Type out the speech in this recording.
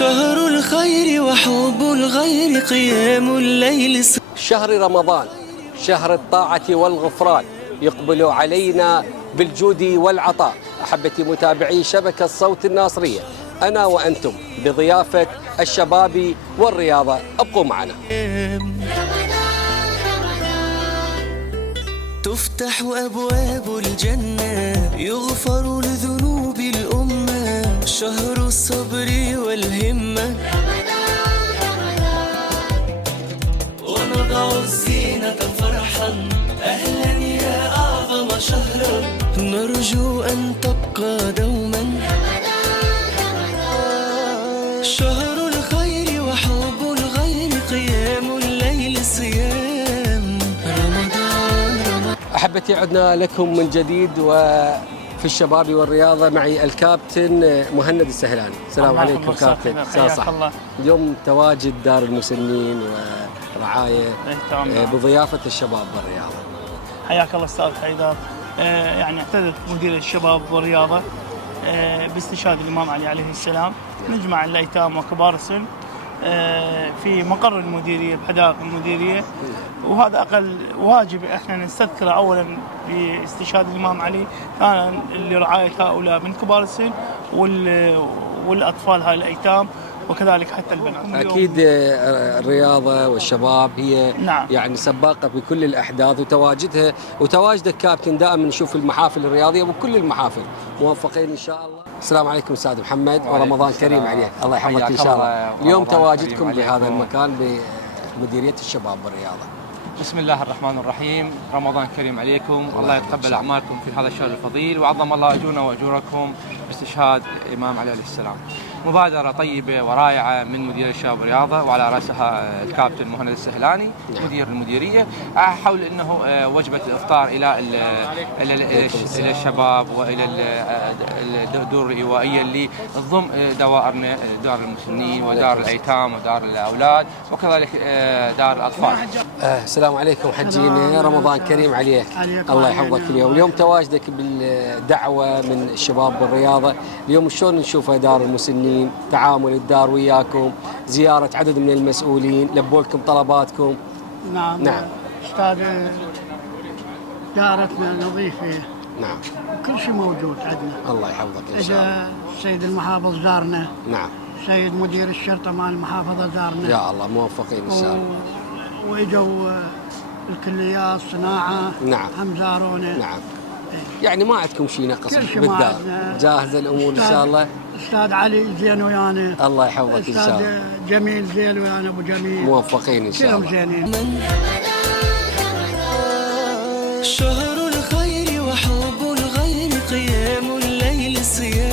شهر الخير وحب الغير قيام الليل. شهر رمضان شهر الطاعة والغفران، يقبل علينا بالجود والعطاء. أحبتي متابعي شبكة صوت الناصرية، أنا وأنتم بضيافة الشباب والرياضة، ابقوا معنا. تفتح أبواب الجنة، يغفر لذنوب الأمة، شهر الصبر والهمة. ونضع الزينة فرحا، أهلا يا أعظم شهرا، نرجو أن تبقى دوما. شهر الخير وحب الغير قيام الليل صيام رمضان. أحبتي عدنا لكم من جديد وفي الشباب والرياضة، معي الكابتن مهند السهلاني. السلام عليكم كابتن. حياك الله. اليوم تواجد دار المسنين ورعاية بضيافة الشباب والرياضة. حياك الله استاذ حيدر. يعني اعتدت مدير الشباب والرياضة باستشهاد الإمام علي عليه السلام نجمع الأيتام وكبار السن في مقر المديرية بحدائق المديرية، وهذا أقل واجب احنا نستذكره. أولا باستشهاد الإمام علي كان لرعاية هؤلاء من كبار السن والأطفال هاي الأيتام، وكذلك حتى البنات. أكيد الرياضة والشباب هي نعم. يعني سباقة بكل الأحداث، وتواجدك كابتن دائما نشوف المحافل الرياضية وكل المحافل. موفقين إن شاء الله. السلام عليكم أستاذ محمد، ورمضان كريم عليك. الله يحفظك إن شاء الله. اليوم تواجدكم بهذا المكان بمديرية الشباب والرياضة. بسم الله الرحمن الرحيم، رمضان كريم عليكم، الله يتقبل أعمالكم في هذا الشهر الفضيل، وعظم الله أجورنا وأجوركم باستشهاد الإمام علي عليه السلام. مبادرة طيبة ورائعة من مدير الشباب والرياضة، وعلى رأسها الكابتن مهند السهلاني مدير المديرية، حول أنه وجبة الإفطار إلى الشباب وإلى الدور الإيوائية اللي تضم دوائرنا، دار المسنين ودار الأيتام ودار الأولاد وكذلك دار الأطفال. السلام عليكم حجينا، رمضان كريم عليك. الله يحفظك. اليوم تواجدك بالدعوة من الشباب والرياضة، اليوم شلون نشوفها دار المسنين، تعامل الدار وياكم، زيارة عدد من المسؤولين، لبوا لكم طلباتكم. نعم. أستاذ دارتنا نظيفة. نعم. كل شيء موجود عندنا. الله يحفظك إن شاء الله. السيد المحافظ زارنا. نعم. سيد مدير الشرطة مال المحافظة زارنا. يا الله موفقين إن شاء الله. وإجوا الكليات صناعة. نعم. هم زارونا. نعم. يعني ما عندكم شيء نقص بالدار، جاهزة الأمور إن شاء الله. أستاذ علي زين ويانا. الله يحفظك إن شاء الله. أستاذ جميل زين ويانا، أبو جميل. موفقين إن شاء الله. زينين. شهر الخير وحب الغير قيام الليل صيام.